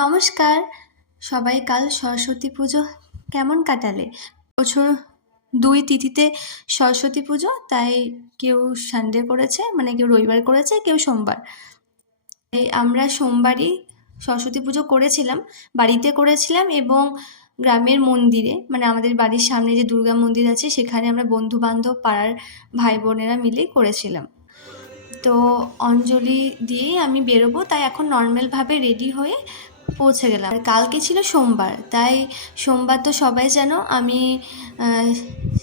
নমস্কার। সবাই কাল সরস্বতী পুজো কেমন কাটালে? বছর দুই তিথিতে সরস্বতী পুজো, তাই কেউ সানডে করেছে মানে কেউ রবিবার করেছে, কেউ সোমবার। আমরা সোমবারই সরস্বতী পুজো করেছিলাম, বাড়িতে করেছিলাম এবং গ্রামের মন্দিরে মানে আমাদের বাড়ির সামনে যে দুর্গা মন্দির আছে, সেখানে আমরা বন্ধু বান্ধব পাড়ার ভাই বোনেরা মিলে করেছিলাম। তো অঞ্জলি দিয়েই আমি বেরোবো, তাই এখন নর্মালভাবে রেডি হয়ে পৌঁছে গেলাম। আর কালকে ছিল সোমবার, তাই সোমবার তো সবাই জানো আমি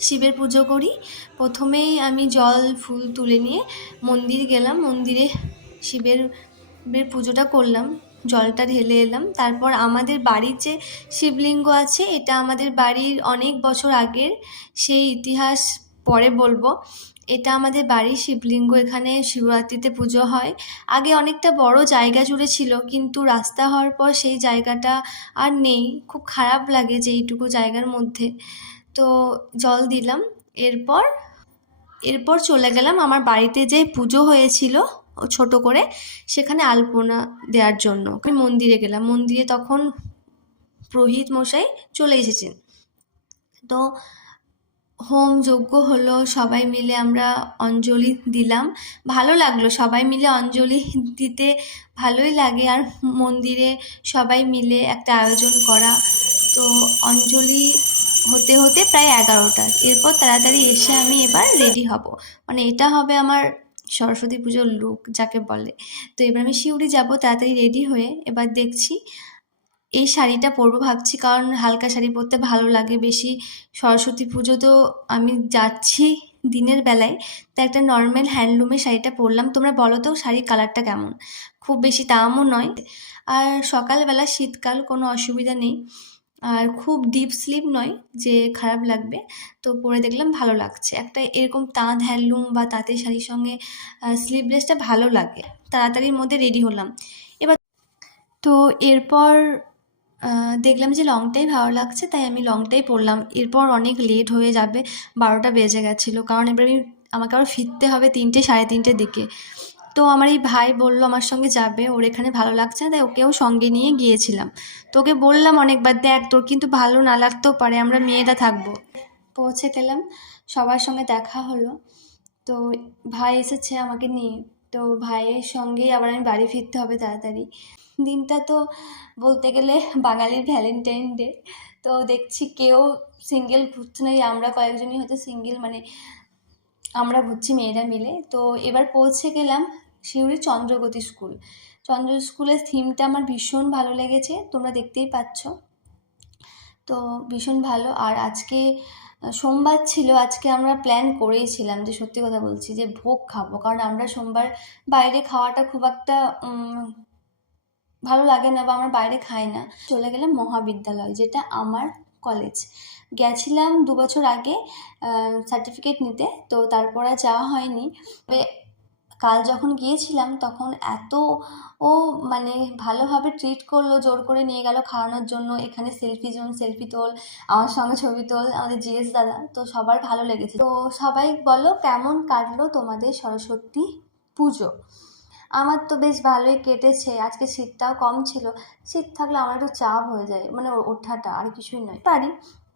শিবের পুজো করি। প্রথমেই আমি জল, ফুল তুলে নিয়ে মন্দির গেলাম। মন্দিরে শিবের পুজোটা করলাম। জলটা ঢেলে এলাম। তারপর আমাদের বাড়ির যে শিবলিঙ্গ আছে, এটা আমাদের বাড়ির অনেক বছর আগের সেই ইতিহাস পরে বলব। এটা আমাদের বাড়ির শিবলিঙ্গ এখানে শিবরাত্রিতে পুজো হয়। আগে অনেকটা বড় জায়গা জুড়ে ছিল, কিন্তু রাস্তা হওয়ার পর সেই জায়গাটা আর নেই। খুব খারাপ লাগে যে এইটুকু জায়গার মধ্যে। তো জল দিলাম, এরপর এরপর চলে গেলাম আমার বাড়িতে যে পুজো হয়েছিল ছোট করে, সেখানে আলপনা দেওয়ার জন্য। মন্দিরে গেলাম। মন্দিরে তখন পুরোহিত মশাই চলে এসেছেন। তো হোম যজ্ঞ হলো, সবাই মিলে আমরা অঞ্জলি দিলাম। ভালো লাগল, সবাই মিলে অঞ্জলি দিতে ভালোই লাগে। আর মন্দিরে সবাই মিলে একটা আয়োজন করা। তো অঞ্জলি হতে হতে প্রায় এগারোটা। এরপর তাড়াতাড়ি এসে আমি এবার রেডি হব। মানে এটা হবে আমার সরস্বতী পুজোর লুক যাকে বলে। তো এবার আমি শিউরি যাব, তাড়াতাড়ি রেডি হয়ে এবার দেখছি এই শাড়িটা পরবো ভাবছি, কারণ হালকা শাড়ি পরতে ভালো লাগে বেশি। সরস্বতী পুজো তো আমি যাচ্ছি দিনের বেলায় তো একটা নর্মাল হ্যান্ডলুমের শাড়িটা পরলাম। তোমরা বলো তো শাড়ির কালারটা কেমন? খুব বেশি দামও নয়। আর সকালবেলা শীতকাল কোনো অসুবিধা নেই। আর খুব ডিপ স্লিপ নয় যে খারাপ লাগবে। তো পরে দেখলাম ভালো লাগছে। একটা এরকম তাঁত হ্যান্ডলুম বা তাঁতের শাড়ির সঙ্গে স্লিভলেসটা ভালো লাগে। তাড়াতাড়ির মধ্যে রেডি হলাম। এবার তো এরপর দেখলাম যে লংটাই ভালো লাগছে, তাই আমি লংটাই পরলাম এরপর অনেক লেট হয়ে যাবে, বারোটা বেজে গেছিল, কারণ এবার আমি, আমাকে আবার ফিরতে হবে তিনটে, সাড়ে তিনটের দিকে। তো আমার এই ভাই বলল, আমার সঙ্গে যাবে, ওর এখানে ভালো লাগছে না, তাই ওকেও সঙ্গে নিয়ে গিয়েছিলাম। তোকে বললাম অনেকবার, দেখ, তোর কিন্তু ভালো না লাগতেও পারে, আমরা মেয়েরা থাকব। পৌঁছে গেলাম, সবার সঙ্গে দেখা হলো। তো ভাই এসেছে আমাকে নিয়ে। তো ভাইয়ের সঙ্গেই আবার আমি বাড়ি ফিরতে হবে তাড়াতাড়ি। দিনটা তো বলতে গেলে বাঙালির ভ্যালেন্টাইন ডে। তো দেখছি কেউ সিঙ্গেল ঘুরছে না আমরা কয়েকজনই হয়তো সিঙ্গেল মানে আমরা ঘুরছি মেয়েরা মিলে। তো এবার পৌঁছে গেলাম সিউড়ি চন্দ্রগতি স্কুল। চন্দ্র স্কুলের থিমটা আমার ভীষণ ভালো লেগেছে, তোমরা দেখতেই পাচ্ছ। তো ভীষণ ভালো। আর আজকে, সোমবার ছিল, আজকে আমরা প্ল্যান করেইছিলাম যে সত্যি কথা বলছি যে ভোগ খাব। কারণ আমরা সোমবার বাইরে খাওয়াটা খুব একটা ভালো লাগে না বা আমরা বাইরে খাই না। চলে গেলাম মহাবিদ্যালয়, যেটা আমার কলেজ গেছিলাম দু বছর আগে সার্টিফিকেট নিতে, তো তারপর যাওয়া হয়নি। তবে কাল যখন গিয়েছিলাম, তখন এত, ও মানে ভালোভাবে ট্রিট করল, জোর করে নিয়ে গেল খাওয়ানোর জন্য। এখানে সেলফি জোন সেলফি তোল, আমার সঙ্গে ছবি তোল, আমাদের জিএস দাদা, তো সবার ভালো লেগেছে। তো সবাই বলো, কেমন কাটলো তোমাদের সরস্বতী পুজো? আমার তো বেশ ভালোই কেটেছে, আজকে শীতটাও কম ছিল। শীত থাকলে আমার একটু চাপ হয়ে যায় মানে ওঠাটা আর কিছুই নয়। পারি।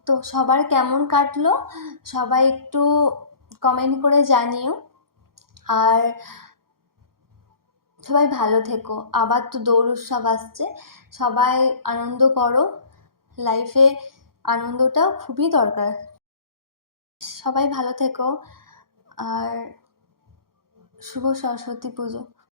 তো সবার কেমন কাটলো? সবাই একটু কমেন্ট করে জানিও। আর সবাই ভালো থেকো। আবার তো দৌড় উৎসব আসছে। সবাই আনন্দ করো। লাইফে আনন্দটাও খুবই দরকার। সবাই ভালো থেকো। আর শুভ সরস্বতী পুজো।